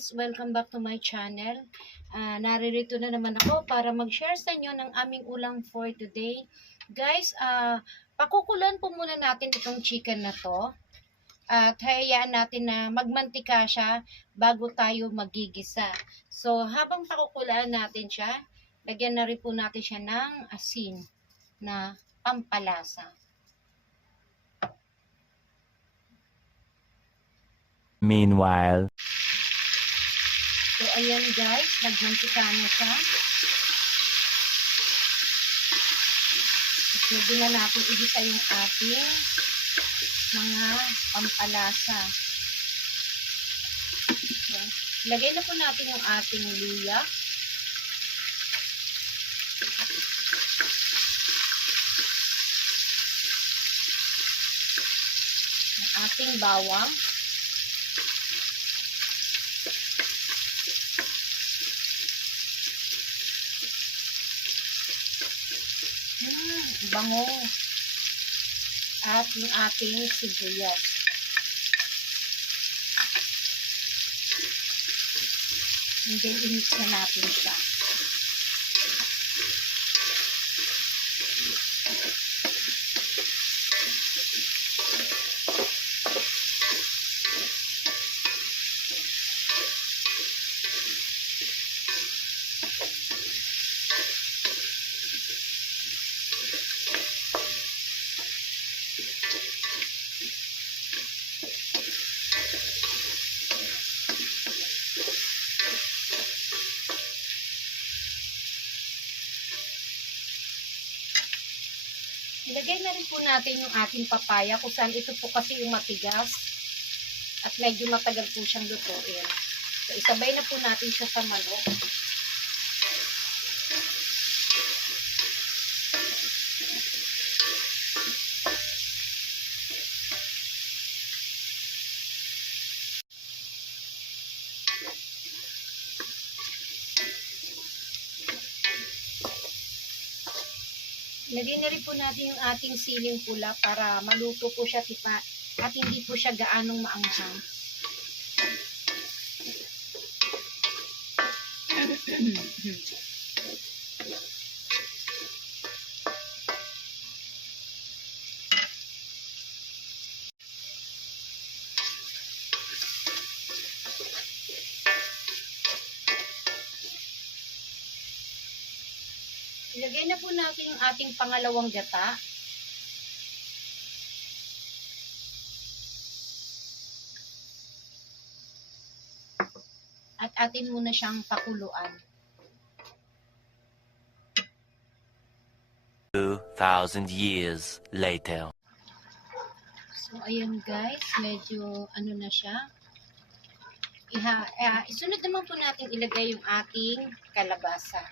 guys! Welcome back to my channel. Naririto na naman ako para mag-share sa inyo ng aming ulam for today. Guys, pakukulan po muna natin itong chicken na to. At hayaan natin na magmantika siya bago tayo magigisa. So, habang pakukulaan natin siya, lagyan na rin po natin siya ng asin na pampalasa. Meanwhile, so, ayan guys, nagmantika na siya. At pwede na natin igisa yung ating mga pampalasa. So, lagay na po natin yung ating luya. Yung ating bawang. Bango. At yung ating sibuyas. And then, i-mix na natin siya. Ilagay na rin po natin yung ating papaya kung saan ito po kasi yung matigas at medyo matagal po siyang lutuin. So, isabay na po natin siya sa manok. Lagyan na rin po natin yung ating siling pula para maluto po siya tipa at hindi po siya gaanong maanghang. Ilagay na po natin yung ating pangalawang gata. At atin muna siyang pakuluan. 2,000 years later. So, ayan guys, medyo ano na siya. Isunod naman po natin ilagay yung ating kalabasa.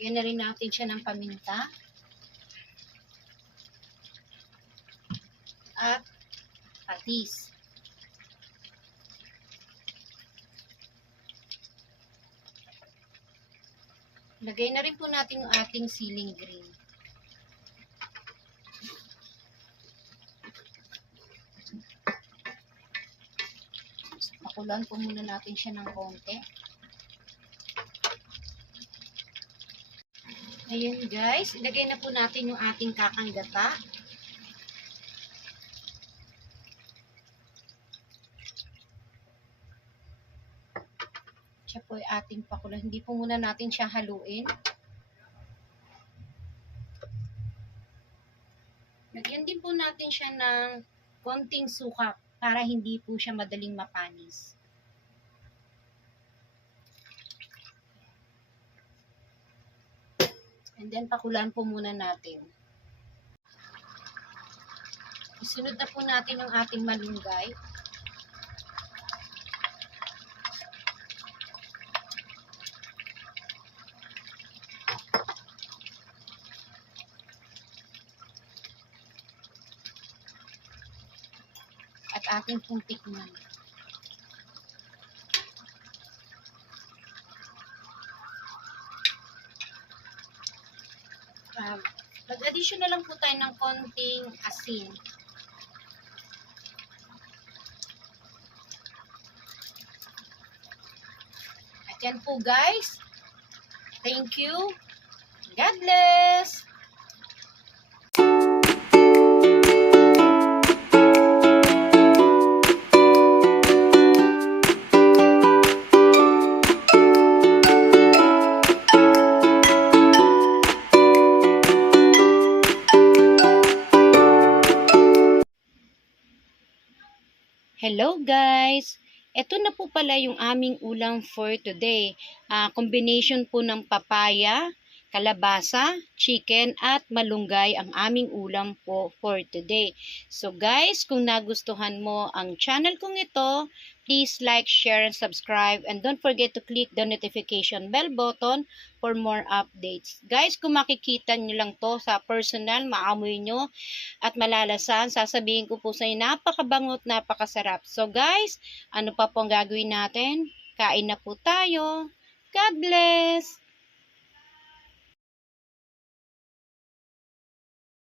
Lagyan na rin natin siya ng paminta. At patis. Lagay na rin po natin yung ating siling green. So, pakulan po muna natin siya ng konti. Ayan guys, ilagay na po natin yung ating kakang gata. Siya po ay ating pakulan. Hindi po muna natin siya haluin. Lagyan din po natin siya ng konting suka para hindi po siya madaling mapanis. And then, pakulan po muna natin. Isunod na po natin yung ating malunggay. At ating pong tikman. Lagyan Mag-addition na lang po tayo ng konting asin. At yan po guys. Thank you. God bless. Hello guys! Ito na po pala yung aming ulam for today. Combination po ng papaya, kalabasa, chicken at malunggay ang aming ulam po for today. So guys, kung nagustuhan mo ang channel kong ito, please like, share, and subscribe. And don't forget to click the notification bell button for more updates. Guys, kung makikita nyo lang to sa personal, maamoy nyo at malalasan, sasabihin ko po sa inyo, napakabango at napakasarap. So guys, ano pa pong gagawin natin? Kain na po tayo. God bless!